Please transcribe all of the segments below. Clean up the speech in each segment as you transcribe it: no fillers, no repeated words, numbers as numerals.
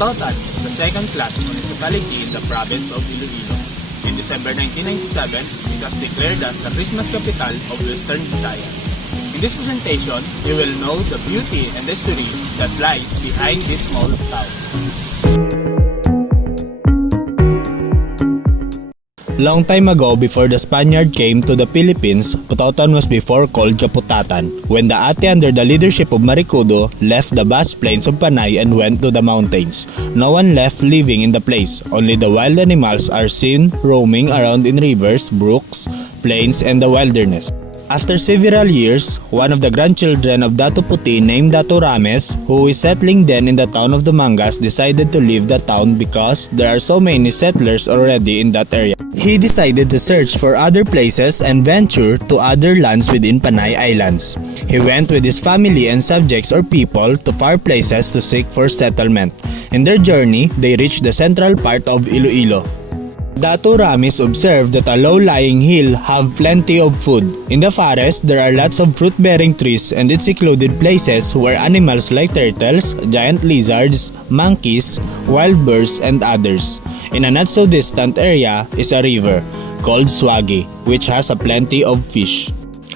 Pototan is the second-class municipality in the province of Iloilo. In December 1997, it was declared as the Christmas capital of Western Visayas. In this presentation, you will know the beauty and history that lies behind this small town. Long time ago, before the Spaniard came to the Philippines, Pototan was before called Kaputatan, when the Ate under the leadership of Maricudo left the vast plains of Panay and went to the mountains. No one left living in the place, only the wild animals are seen roaming around in rivers, brooks, plains, and the wilderness. After several years, one of the grandchildren of Dato Puti named Dato Rames, who is settling then in the town of Dumangas, decided to leave the town because there are so many settlers already in that area. He decided to search for other places and venture to other lands within Panay Islands. He went with his family and subjects or people to far places to seek for settlement. In their journey, they reached the central part of Iloilo. Dato Ramis observed that a low-lying hill have plenty of food. In the forest, there are lots of fruit-bearing trees and in secluded places where animals like turtles, giant lizards, monkeys, wild birds, and others. In a not-so-distant area is a river called Swagi, which has a plenty of fish.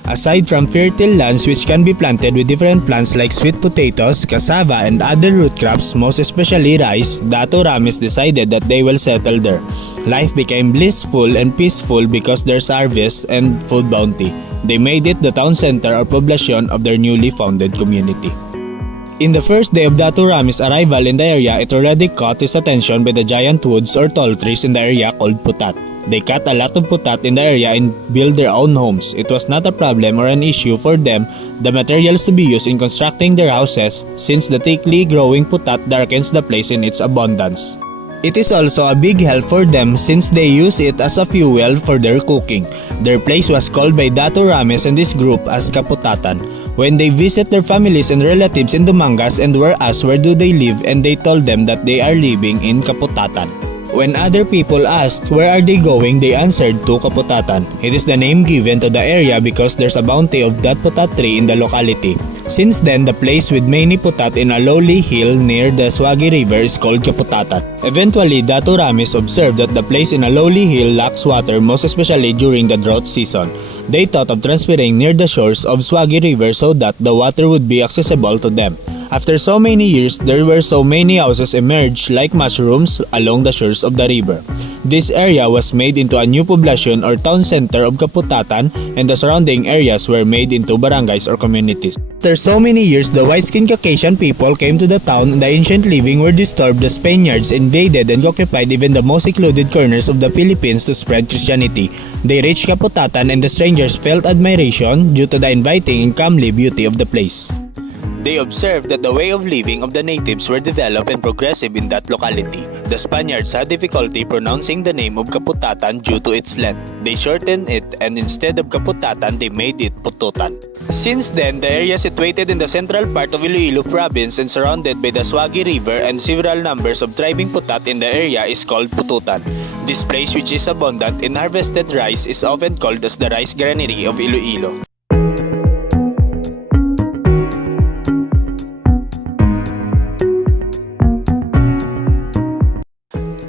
Aside from fertile lands which can be planted with different plants like sweet potatoes, cassava, and other root crops, most especially rice, Dato Ramis decided that they will settle there. Life became blissful and peaceful because there's harvest and food bounty. They made it the town center or poblacion of their newly founded community. In the first day of Dato Ramis' arrival in the area, it already caught his attention by the giant woods or tall trees in the area called putat. They cut a lot of putat in the area and built their own homes. It was not a problem or an issue for them, the materials to be used in constructing their houses, since the thickly growing putat darkens the place in its abundance. It is also a big help for them since they use it as a fuel for their cooking. Their place was called by Dato Rames and his group as Kaputatan. When they visit their families and relatives in Dumangas and were asked where do they live, and they told them that they are living in Kaputatan. When other people asked where are they going, they answered to Kaputatan. It is the name given to the area because there's a bounty of that putat tree in the locality. Since then, the place with many putat in a lowly hill near the Swagi River is called Kaputatan. Eventually, Dato Ramis observed that the place in a lowly hill lacks water, most especially during the drought season. They thought of transferring near the shores of Swagi River so that the water would be accessible to them. After so many years, there were so many houses emerged like mushrooms along the shores of the river. This area was made into a new poblacion or town center of Kaputatan, and the surrounding areas were made into barangays or communities. After so many years, the white-skinned Caucasian people came to the town and the ancient living were disturbed. The Spaniards invaded and occupied even the most secluded corners of the Philippines to spread Christianity. They reached Kaputatan and the strangers felt admiration due to the inviting and comely beauty of the place. They observed that the way of living of the natives were developed and progressive in that locality. The Spaniards had difficulty pronouncing the name of Kaputatan due to its length. They shortened it and instead of Kaputatan, they made it Pototan. Since then, the area situated in the central part of Iloilo province and surrounded by the Swagi River and several numbers of thriving putat in the area is called Pototan. This place, which is abundant in harvested rice, is often called as the rice granary of Iloilo.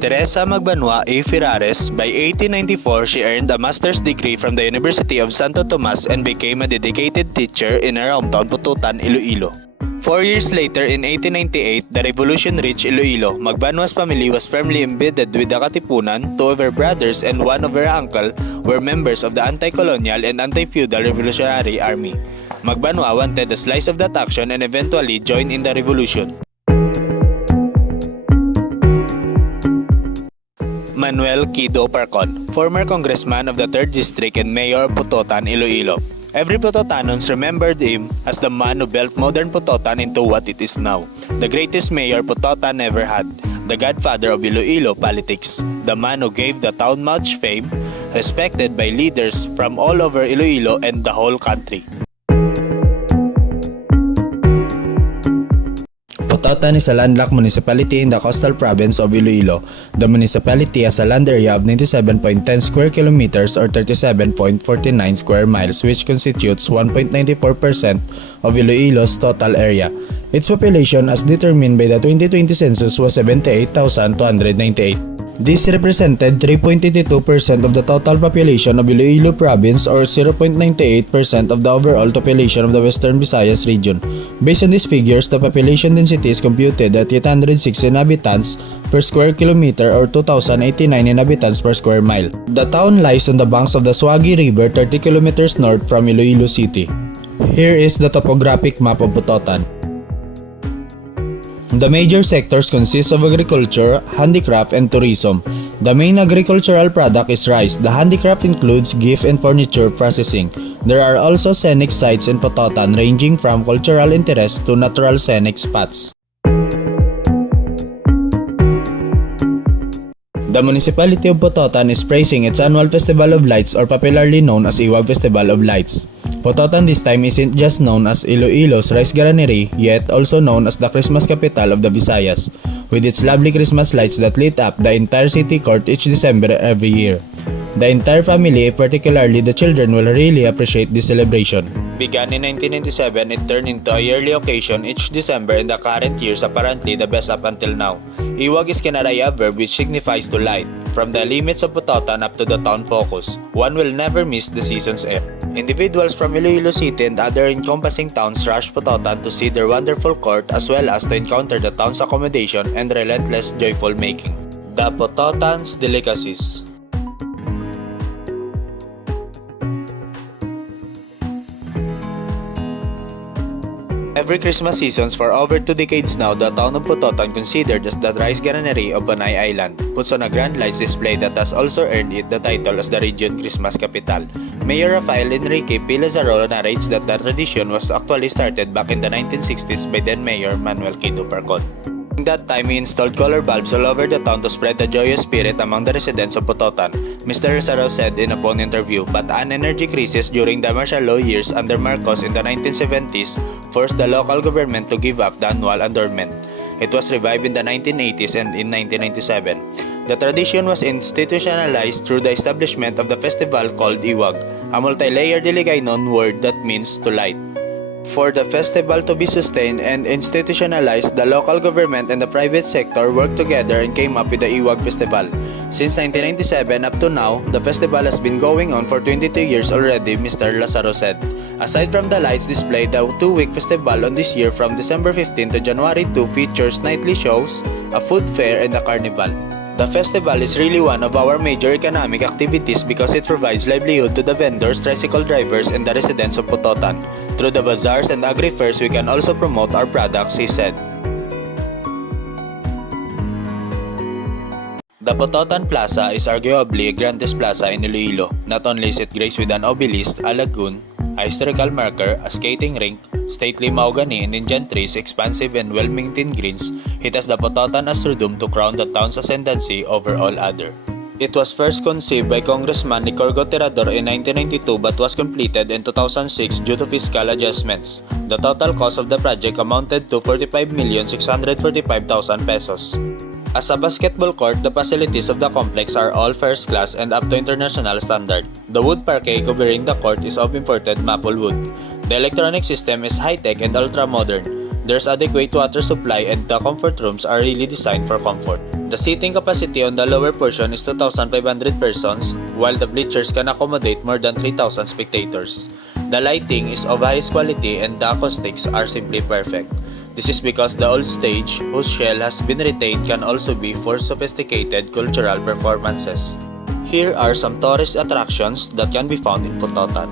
Teresa Magbanua A. Ferrares, by 1894, she earned a master's degree from the University of Santo Tomas and became a dedicated teacher in her hometown Pototan, Iloilo. 4 years later, in 1898, the revolution reached Iloilo. Magbanua's family was firmly embedded with the Katipunan. Two of her brothers and one of her uncle were members of the anti-colonial and anti-feudal revolutionary army. Magbanua wanted a slice of that action and eventually joined in the revolution. Manuel Kido Parcon, former congressman of the 3rd District and mayor of Pototan, Iloilo. Every Pototanons remembered him as the man who built modern Pototan into what it is now. The greatest mayor Pototan ever had, the godfather of Iloilo politics, the man who gave the town much fame, respected by leaders from all over Iloilo and the whole country. Pototan is a landlocked municipality in the coastal province of Iloilo. The municipality has a land area of 97.10 square kilometers or 37.49 square miles, which constitutes 1.94% of Iloilo's total area. Its population as determined by the 2020 census was 78,298. This represented 3.82% of the total population of Iloilo province or 0.98% of the overall population of the Western Visayas region. Based on these figures, the population density is computed at 806 inhabitants per square kilometer or 2,089 inhabitants per square mile. The town lies on the banks of the Suwagi River 30 kilometers north from Iloilo City. Here is the topographic map of Pototan. The major sectors consist of agriculture, handicraft, and tourism. The main agricultural product is rice. The handicraft includes gift and furniture processing. There are also scenic sites in Pototan ranging from cultural interest to natural scenic spots. The municipality of Pototan is praising its annual Festival of Lights, or popularly known as Iwag Festival of Lights. Pototan this time isn't just known as Iloilo's rice granary, yet also known as the Christmas capital of the Visayas, with its lovely Christmas lights that lit up the entire city court each December every year. The entire family, particularly the children, will really appreciate this celebration. Began in 1997, it turned into a yearly occasion each December, and the current year is apparently the best up until now. Iwag is Kinaraya verb which signifies to light. From the limits of Pototan up to the town focus, one will never miss the season's air. Individuals from Iloilo City and other encompassing towns rush Pototan to see their wonderful court as well as to encounter the town's accommodation and relentless joyful making. The Pototan's delicacies. Every Christmas seasons for over 2 decades now, the town of Pototan, considered as the rice granary of Panay Island, puts on a grand lights display that has also earned it the title as the region Christmas capital. Mayor Rafael Enrique P. Lazaro narrates that the tradition was actually started back in the 1960s by then Mayor Manuel K. Duparcon. During that time, he installed color bulbs all over the town to spread the joyous spirit among the residents of Pototan. Mr. Lazaro said in a phone interview, but an energy crisis during the martial law years under Marcos in the 1970s forced the local government to give up the annual adornment. It was revived in the 1980s and in 1997. The tradition was institutionalized through the establishment of the festival called Iwag, a multi-layered Iligaynon word that means to light. For the festival to be sustained and institutionalized, the local government and the private sector worked together and came up with the Iwag Festival. Since 1997 up to now, the festival has been going on for 22 years already, Mr. Lazaro said. Aside from the lights display, the 2-week festival on this year from December 15 to January 2 features nightly shows, a food fair, and a carnival. The festival is really one of our major economic activities because it provides livelihood to the vendors, tricycle drivers, and the residents of Pototan. Through the bazaars and agri-fairs, we can also promote our products, he said. The Pototan Plaza is arguably the grandest plaza in Iloilo. Not only is it graced with an obelisk, a lagoon, a historical marker, a skating rink, stately mahogany and Indian trees, expansive and well-maintained greens, it has the Pototan Astrodome to crown the town's ascendancy over all other. It was first conceived by Congressman Licurgo Tirador in 1992 but was completed in 2006 due to fiscal adjustments. The total cost of the project amounted to 45,645,000 pesos. As a basketball court, the facilities of the complex are all first class and up to international standard. The wood parquet covering the court is of imported maple wood. The electronic system is high-tech and ultra-modern. There's adequate water supply and the comfort rooms are really designed for comfort. The seating capacity on the lower portion is 2,500 persons, while the bleachers can accommodate more than 3,000 spectators. The lighting is of highest quality and the acoustics are simply perfect. This is because the old stage, whose shell has been retained, can also be for sophisticated cultural performances. Here are some tourist attractions that can be found in Pototan.